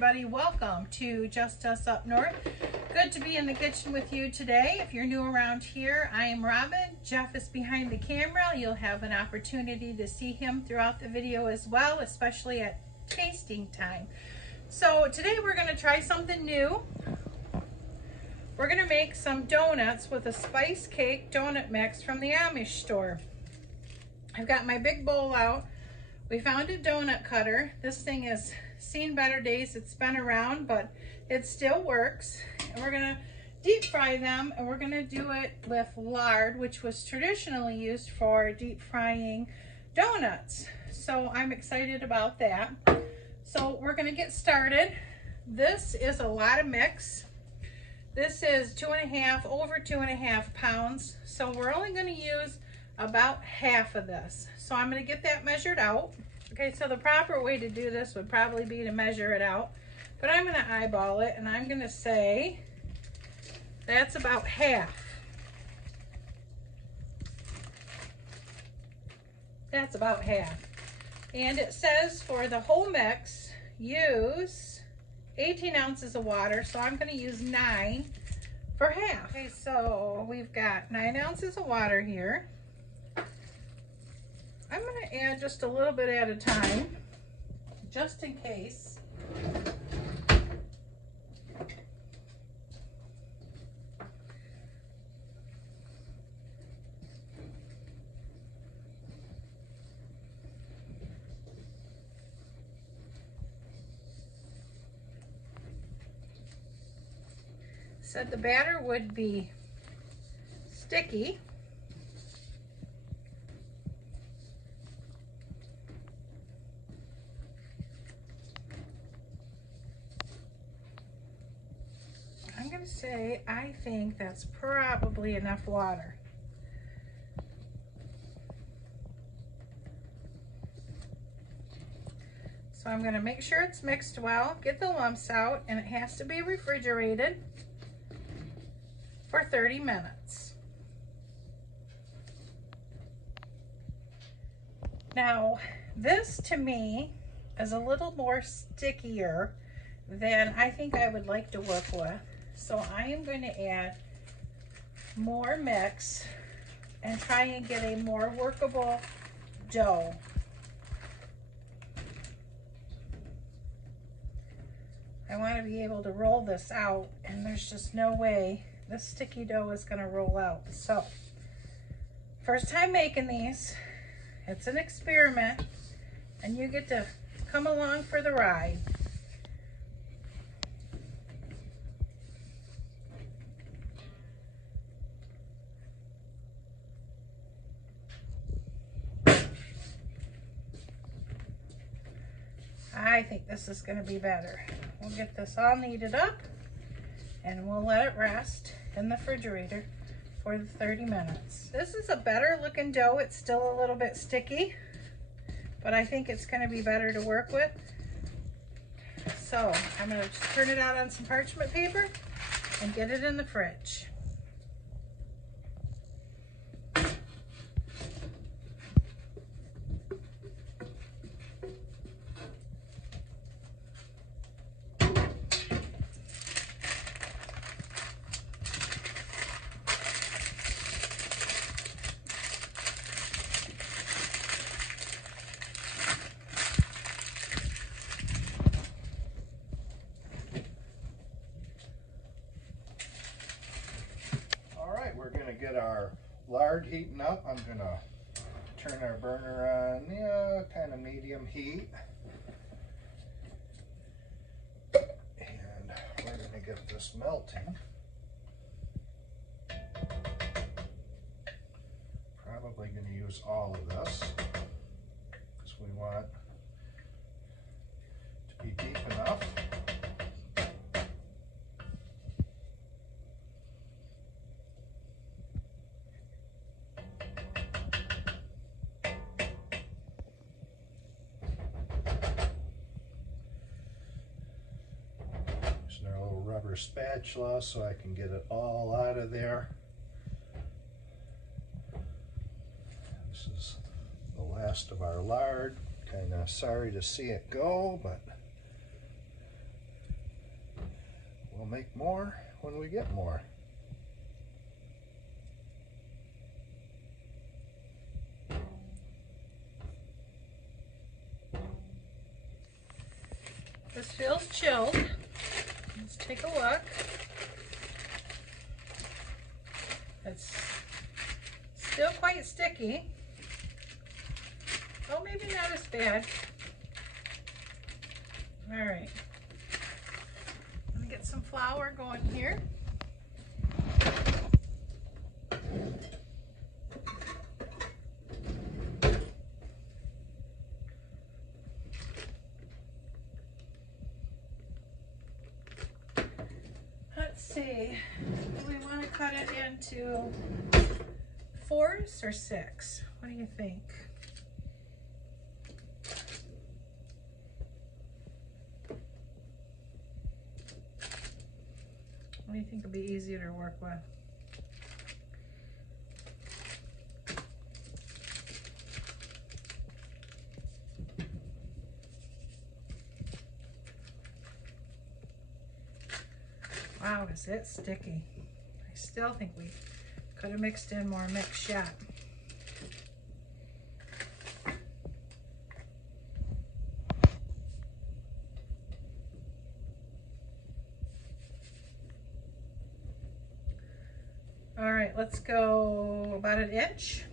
everybody, welcome to Just Us Up North. Good to be in the kitchen with you today. If you're new around here, I am Robin. Jeff is behind the camera. You'll have an opportunity to see him throughout the video as well, especially at tasting time. So today we're going to try something new. We're going to make some donuts with a spice cake donut mix from the Amish store. I've got my big bowl out. We found a donut cutter. This thing has seen better days. It's been around, but it still works. And we're gonna deep fry them, and we're gonna do it with lard, which was traditionally used for deep frying donuts. So I'm excited about that. So we're gonna get started. This is a lot of mix. This is over 2.5 pounds. So we're only gonna use about half of this. So I'm gonna get that measured out. Okay, so the proper way to do this would probably be to measure it out, but I'm gonna eyeball it, and I'm gonna say that's about half. That's about half. And it says for the whole mix, use 18 ounces of water, so I'm gonna use 9 for half. Okay, so we've got 9 ounces of water here. I'm going to add just a little bit at a time, just in case. Said the batter would be sticky. I'm going to say I think that's probably enough water. So I'm going to make sure it's mixed well, get the lumps out, and it has to be refrigerated for 30 minutes. Now, this to me is a little more stickier than I think I would like to work with. So I am going to add more mix and try and get a more workable dough. I want to be able to roll this out, and there's just no way this sticky dough is going to roll out. So, first time making these, it's an experiment, and you get to come along for the ride. I think this is going to be better. We'll get this all kneaded up, and we'll let it rest in the refrigerator for the 30 minutes. This is a better looking dough. It's still a little bit sticky, but I think it's going to be better to work with. So I'm going to just turn it out on some parchment paper and get it in the fridge. We're going to get our lard heating up. I'm going to turn our burner on, kind of medium heat. And we're going to get this melting. Probably going to use all of this because we want to be deep enough. Rubber spatula so I can get it all out of there. This is the last of our lard. Kind of sorry to see it go, but make more when we get more. This feels chilled. Let's take a look. It's still quite sticky. Oh, maybe not as bad. All right. Let me get some flour going here. Let's see. Do we want to cut it into 4s or 6? What do you think? What do you think would be easier to work with? Wow, is it sticky? I still think we could have mixed in more mix yet. All right, let's go about an inch.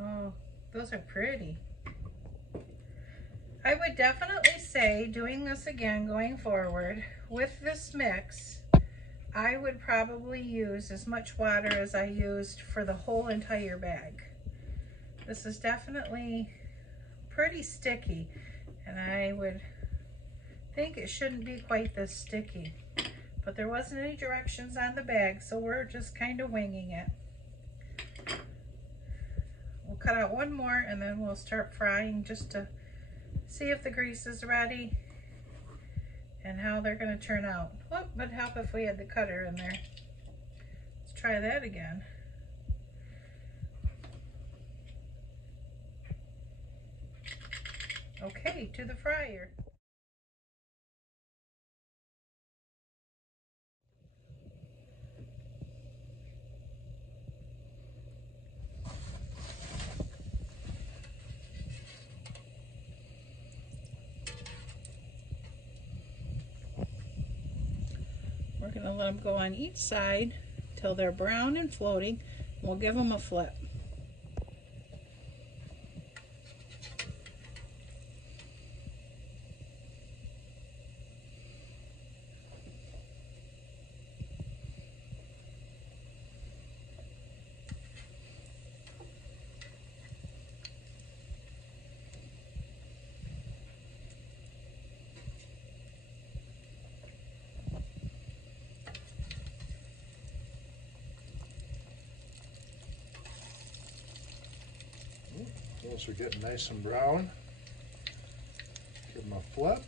Oh, those are pretty. I would definitely say doing this again going forward with this mix, I would probably use as much water as I used for the whole entire bag. This is definitely pretty sticky, and I would think it shouldn't be quite this sticky, but there wasn't any directions on the bag, so we're just kind of winging it. We'll cut out one more and then we'll start frying just to see if the grease is ready and how they're going to turn out. Whoop, would help if we had the cutter in there. Let's try that again. Okay, to the fryer. We're going to let them go on each side till they're brown and floating. We'll give them a flip. Those are getting nice and brown. Give them a flip.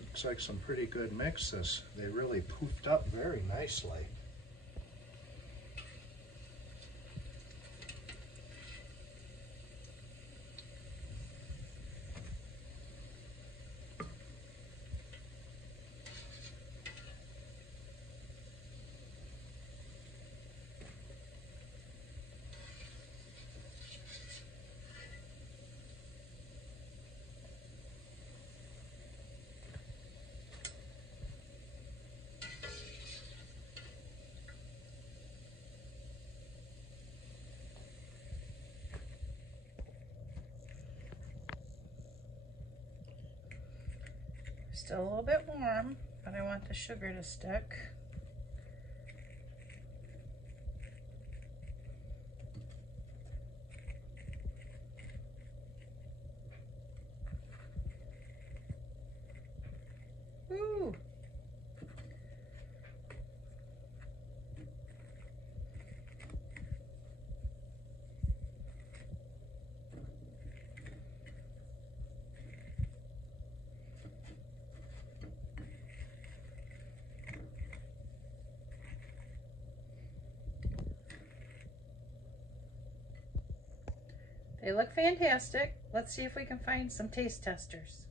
Looks like some pretty good mixes. They really poofed up very nicely. Still a little bit warm, but I want the sugar to stick. They look fantastic. Let's see if we can find some taste testers.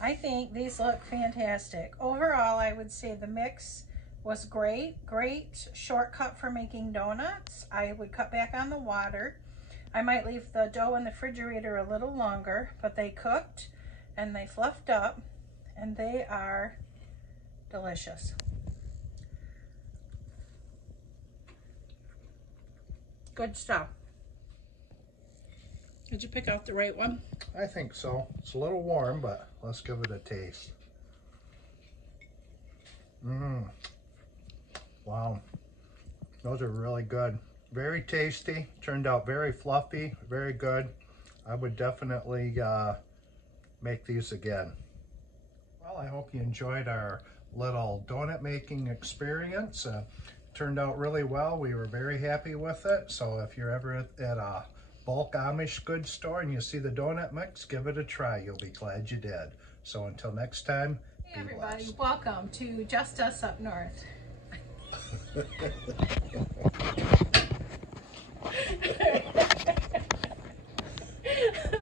I think these look fantastic. Overall, I would say the mix was great. Great shortcut for making donuts. I would cut back on the water. I might leave the dough in the refrigerator a little longer, but they cooked and they fluffed up and they are delicious. Good stuff. Did you pick out the right one? I think so. It's a little warm, but let's give it a taste. Wow. Those are really good. Very tasty. Turned out very fluffy. Very good. I would definitely make these again. Well, I hope you enjoyed our little donut making experience. Turned out really well. We were very happy with it. So if you're ever at a bulk Amish goods store and you see the donut mix, give it a try. You'll be glad you did. So until next time, hey everybody, welcome to Just Us Up North.